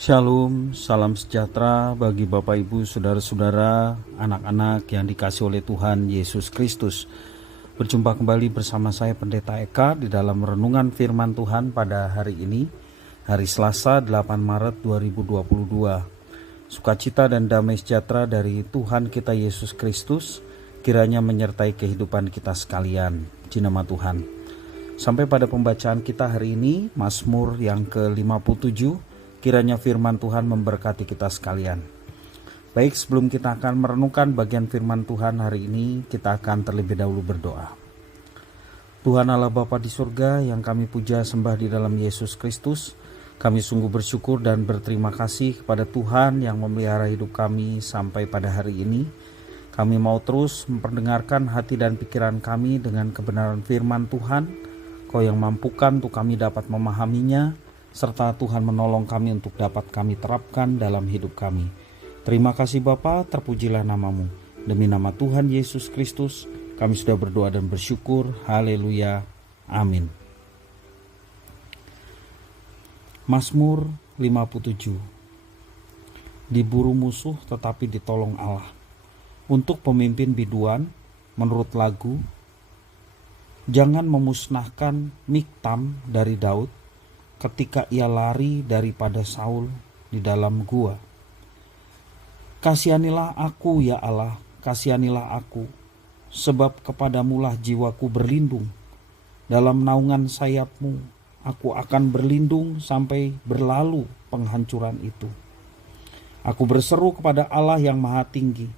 Shalom, salam sejahtera bagi Bapak Ibu, Saudara-saudara, anak-anak yang dikasihi oleh Tuhan Yesus Kristus. Berjumpa kembali bersama saya Pendeta Eka di dalam renungan firman Tuhan pada hari ini, hari Selasa 8 Maret 2022. Sukacita dan damai sejahtera dari Tuhan kita Yesus Kristus kiranya menyertai kehidupan kita sekalian. Puji nama Tuhan. Sampai pada pembacaan kita hari ini, Mazmur yang ke-57. Kiranya firman Tuhan memberkati kita sekalian. Baik, sebelum kita akan merenungkan bagian firman Tuhan hari ini, kita akan terlebih dahulu berdoa. Tuhan Allah Bapa di surga yang kami puja sembah di dalam Yesus Kristus, kami sungguh bersyukur dan berterima kasih kepada Tuhan yang memelihara hidup kami sampai pada hari ini. Kami mau terus memperdengarkan hati dan pikiran kami dengan kebenaran firman Tuhan. Kau yang mampukan untuk kami dapat memahaminya, serta Tuhan menolong kami untuk dapat kami terapkan dalam hidup kami. Terima kasih Bapa, terpujilah namamu. Demi nama Tuhan Yesus Kristus, kami sudah berdoa dan bersyukur. Haleluya. Amin. Mazmur 57. Diburu musuh tetapi ditolong Allah. Untuk pemimpin biduan, menurut lagu, jangan memusnahkan Miktam dari Daud, ketika ia lari daripada Saul di dalam gua. Kasihanilah aku ya Allah, kasihanilah aku, sebab kepadamulah jiwaku berlindung. Dalam naungan sayapmu, aku akan berlindung sampai berlalu penghancuran itu. Aku berseru kepada Allah yang maha tinggi,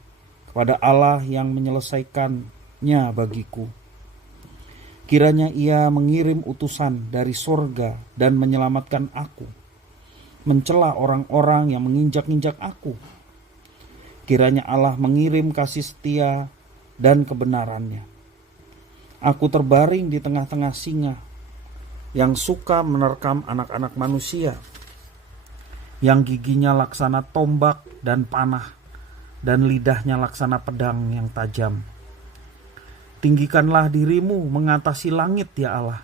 kepada Allah yang menyelesaikannya bagiku. Kiranya ia mengirim utusan dari sorga dan menyelamatkan aku, mencela orang-orang yang menginjak-injak aku. Kiranya Allah mengirim kasih setia dan kebenarannya. Aku terbaring di tengah-tengah singa yang suka menerkam anak-anak manusia, yang giginya laksana tombak dan panah, dan lidahnya laksana pedang yang tajam. Tinggikanlah dirimu mengatasi langit ya Allah.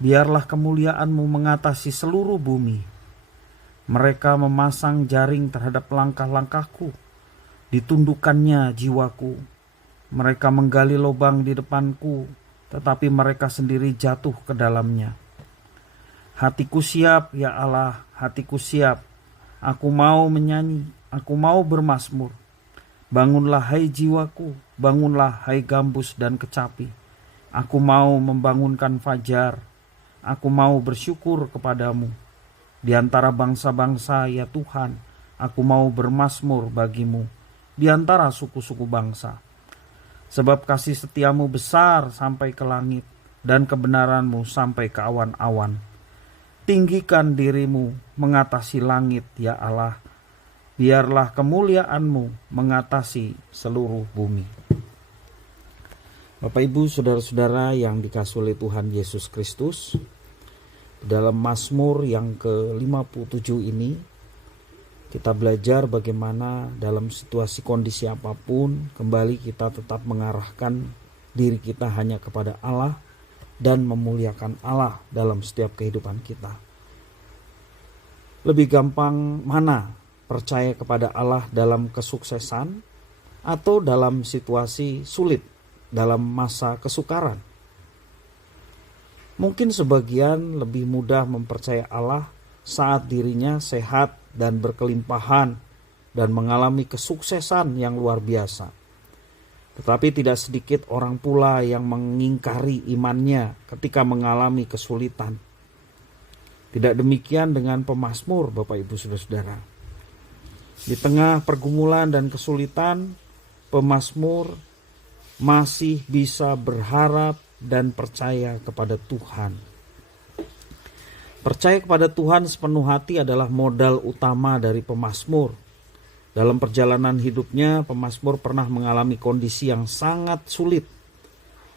Biarlah kemuliaanmu mengatasi seluruh bumi. Mereka memasang jaring terhadap langkah-langkahku. Ditundukkannya jiwaku. Mereka menggali lubang di depanku, tetapi mereka sendiri jatuh ke dalamnya. Hatiku siap ya Allah, hatiku siap. Aku mau menyanyi, aku mau bermazmur. Bangunlah hai jiwaku, bangunlah hai gambus dan kecapi. Aku mau membangunkan fajar, aku mau bersyukur kepadamu. Di antara bangsa-bangsa ya Tuhan, aku mau bermazmur bagimu. Di antara suku-suku bangsa. Sebab kasih setiamu besar sampai ke langit, dan kebenaranmu sampai ke awan-awan. Tinggikan dirimu mengatasi langit ya Allah. Biarlah kemuliaanmu mengatasi seluruh bumi. Bapak Ibu, saudara-saudara yang dikasihi oleh Tuhan Yesus Kristus, dalam Mazmur yang ke-57 ini, kita belajar bagaimana dalam situasi kondisi apapun, kembali kita tetap mengarahkan diri kita hanya kepada Allah dan memuliakan Allah dalam setiap kehidupan kita. Lebih gampang mana? Percaya kepada Allah dalam kesuksesan atau dalam situasi sulit, dalam masa kesukaran. Mungkin sebagian lebih mudah mempercayai Allah saat dirinya sehat dan berkelimpahan dan mengalami kesuksesan yang luar biasa. Tetapi tidak sedikit orang pula yang mengingkari imannya ketika mengalami kesulitan. Tidak demikian dengan pemazmur, Bapak Ibu Saudara-saudara. Di tengah pergumulan dan kesulitan, pemazmur masih bisa berharap dan percaya kepada Tuhan. Percaya kepada Tuhan sepenuh hati adalah modal utama dari pemazmur. Dalam perjalanan hidupnya, pemazmur pernah mengalami kondisi yang sangat sulit.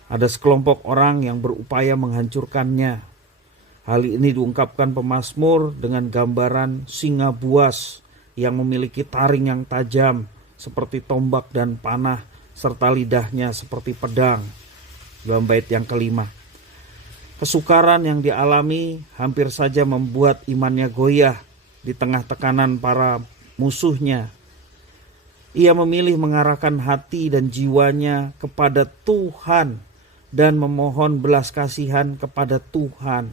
Ada sekelompok orang yang berupaya menghancurkannya. Hal ini diungkapkan pemazmur dengan gambaran singa buas yang memiliki taring yang tajam seperti tombak dan panah, serta lidahnya seperti pedang. Dalam bait yang kelima, kesukaran yang dialami hampir saja membuat imannya goyah di tengah tekanan para musuhnya. Ia memilih mengarahkan hati dan jiwanya kepada Tuhan dan memohon belas kasihan kepada Tuhan.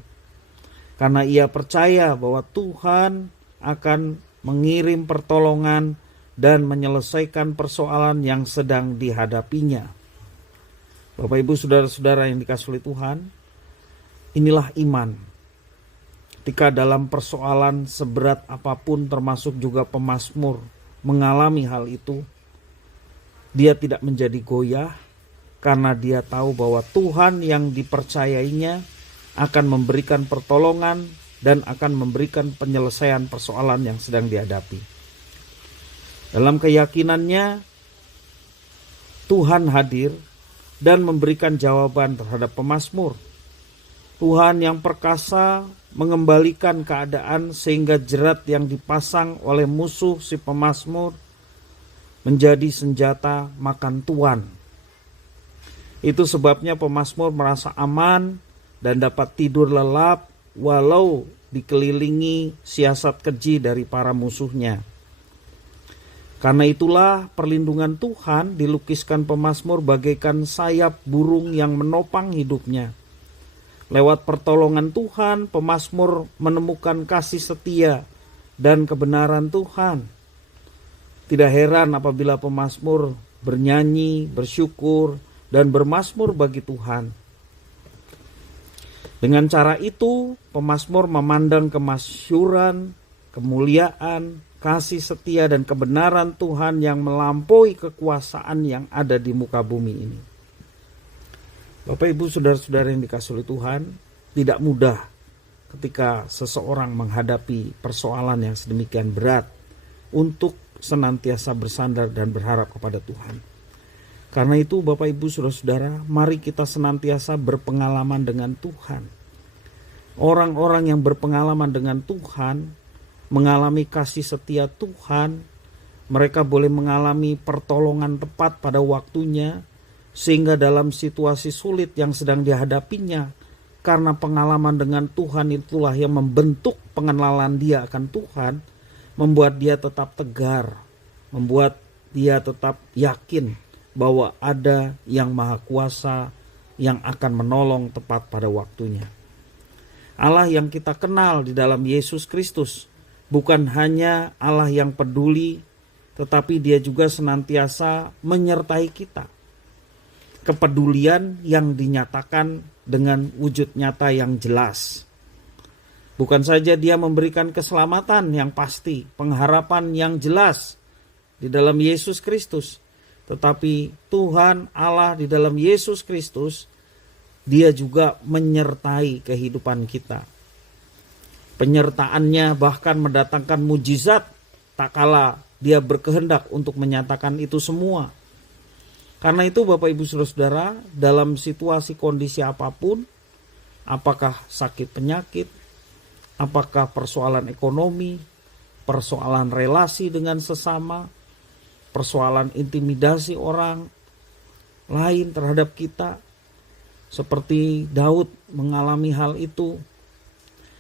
Karena ia percaya bahwa Tuhan akan mengirim pertolongan dan menyelesaikan persoalan yang sedang dihadapinya. Bapak Ibu saudara-saudara yang dikasihi oleh Tuhan, inilah iman. Ketika dalam persoalan seberat apapun, termasuk juga pemazmur mengalami hal itu, dia tidak menjadi goyah karena dia tahu bahwa Tuhan yang dipercayainya akan memberikan pertolongan dan akan memberikan penyelesaian persoalan yang sedang dihadapi. Dalam keyakinannya, Tuhan hadir dan memberikan jawaban terhadap pemazmur. Tuhan yang perkasa mengembalikan keadaan sehingga jerat yang dipasang oleh musuh si pemazmur menjadi senjata makan tuan. Itu sebabnya pemazmur merasa aman dan dapat tidur lelap walau dikelilingi siasat keji dari para musuhnya. Karena itulah perlindungan Tuhan dilukiskan pemazmur bagaikan sayap burung yang menopang hidupnya. Lewat pertolongan Tuhan, pemazmur menemukan kasih setia dan kebenaran Tuhan. Tidak heran apabila pemazmur bernyanyi, bersyukur, dan bermazmur bagi Tuhan. Dengan cara itu, pemazmur memandang kemasyhuran, kemuliaan, kasih setia, dan kebenaran Tuhan yang melampaui kekuasaan yang ada di muka bumi ini. Bapak Ibu saudara-saudara yang dikasihi oleh Tuhan, tidak mudah ketika seseorang menghadapi persoalan yang sedemikian berat untuk senantiasa bersandar dan berharap kepada Tuhan. Karena itu Bapak Ibu saudara-saudara, mari kita senantiasa berpengalaman dengan Tuhan. Orang-orang yang berpengalaman dengan Tuhan, mengalami kasih setia Tuhan, mereka boleh mengalami pertolongan tepat pada waktunya, sehingga dalam situasi sulit yang sedang dihadapinya, karena pengalaman dengan Tuhan itulah yang membentuk pengenalan dia akan Tuhan, membuat dia tetap tegar, membuat dia tetap yakin bahwa ada yang maha kuasa yang akan menolong tepat pada waktunya. Allah yang kita kenal di dalam Yesus Kristus bukan hanya Allah yang peduli, tetapi dia juga senantiasa menyertai kita. Kepedulian yang dinyatakan dengan wujud nyata yang jelas. Bukan saja dia memberikan keselamatan yang pasti, pengharapan yang jelas di dalam Yesus Kristus, tetapi Tuhan Allah di dalam Yesus Kristus, dia juga menyertai kehidupan kita. Penyertaannya bahkan mendatangkan mujizat tak kala dia berkehendak untuk menyatakan itu semua. Karena itu Bapak Ibu Saudara-saudara, dalam situasi kondisi apapun, apakah sakit penyakit, apakah persoalan ekonomi, persoalan relasi dengan sesama, persoalan intimidasi orang lain terhadap kita, seperti Daud mengalami hal itu.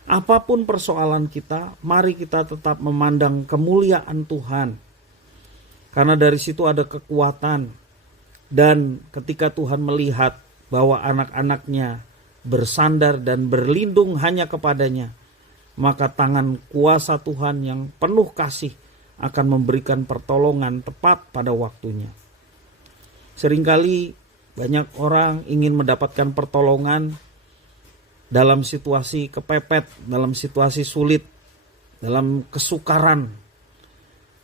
Apapun persoalan kita, mari kita tetap memandang kemuliaan Tuhan. Karena dari situ ada kekuatan. Dan ketika Tuhan melihat bahwa anak-anaknya bersandar dan berlindung hanya kepadanya, maka tangan kuasa Tuhan yang penuh kasih akan memberikan pertolongan tepat pada waktunya. Seringkali banyak orang ingin mendapatkan pertolongan dalam situasi kepepet, dalam situasi sulit, dalam kesukaran.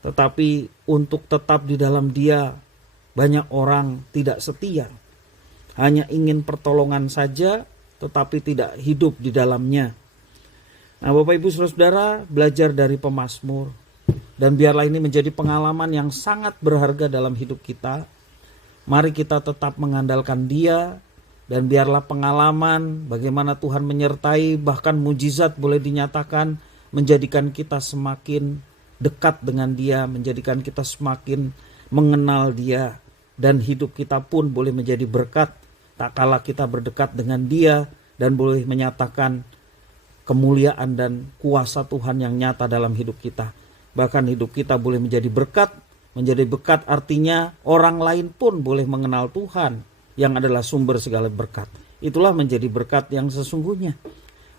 Tetapi untuk tetap di dalam Dia, banyak orang tidak setia. Hanya ingin pertolongan saja, tetapi tidak hidup di dalamnya. Nah Bapak Ibu Saudara-saudara, belajar dari pemazmur. Dan biarlah ini menjadi pengalaman yang sangat berharga dalam hidup kita. Mari kita tetap mengandalkan Dia. Dan biarlah pengalaman bagaimana Tuhan menyertai, bahkan mujizat boleh dinyatakan, menjadikan kita semakin dekat dengan Dia, menjadikan kita semakin mengenal Dia. Dan hidup kita pun boleh menjadi berkat tak kala kita berdekat dengan Dia, dan boleh menyatakan kemuliaan dan kuasa Tuhan yang nyata dalam hidup kita. Bahkan hidup kita boleh menjadi berkat. Menjadi berkat artinya orang lain pun boleh mengenal Tuhan yang adalah sumber segala berkat. Itulah menjadi berkat yang sesungguhnya.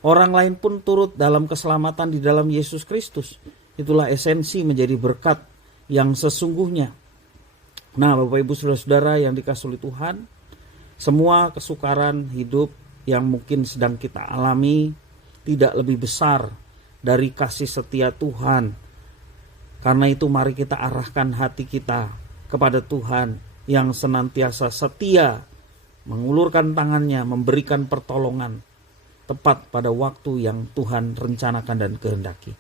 Orang lain pun turut dalam keselamatan di dalam Yesus Kristus. Itulah esensi menjadi berkat yang sesungguhnya. Nah, Bapak Ibu Saudara-saudara yang dikasihi oleh Tuhan, semua kesukaran hidup yang mungkin sedang kita alami tidak lebih besar dari kasih setia Tuhan. Karena itu mari kita arahkan hati kita kepada Tuhan yang senantiasa setia, mengulurkan tangannya, memberikan pertolongan tepat pada waktu yang Tuhan rencanakan dan kehendaki.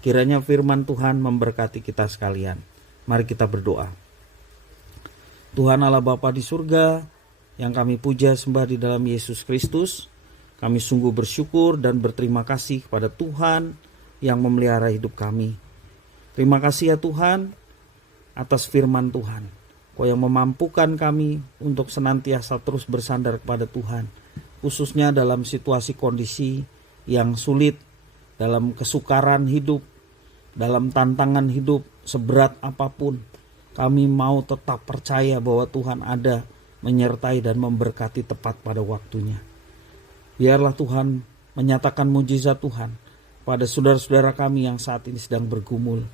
Kiranya firman Tuhan memberkati kita sekalian. Mari kita berdoa. Tuhan Allah Bapa di surga, yang kami puja sembah di dalam Yesus Kristus, kami sungguh bersyukur dan berterima kasih kepada Tuhan yang memelihara hidup kami. Terima kasih ya Tuhan atas firman Tuhan. Kau yang memampukan kami untuk senantiasa terus bersandar kepada Tuhan. Khususnya dalam situasi kondisi yang sulit, dalam kesukaran hidup, dalam tantangan hidup seberat apapun. Kami mau tetap percaya bahwa Tuhan ada menyertai dan memberkati tepat pada waktunya. Biarlah Tuhan menyatakan mujizat Tuhan pada saudara-saudara kami yang saat ini sedang bergumul.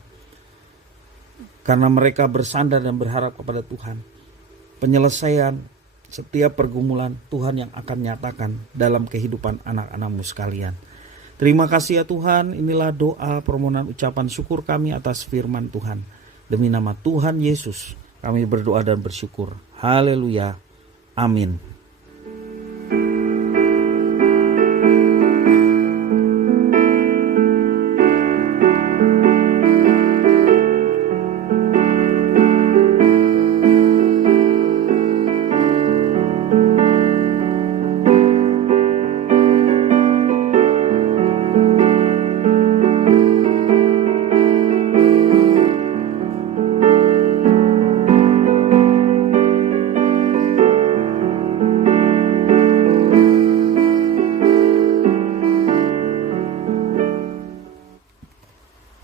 Karena mereka bersandar dan berharap kepada Tuhan. Penyelesaian setiap pergumulan Tuhan yang akan nyatakan dalam kehidupan anak-anakmu sekalian. Terima kasih ya Tuhan, inilah doa permohonan ucapan syukur kami atas firman Tuhan. Demi nama Tuhan Yesus kami berdoa dan bersyukur. Haleluya. Amin.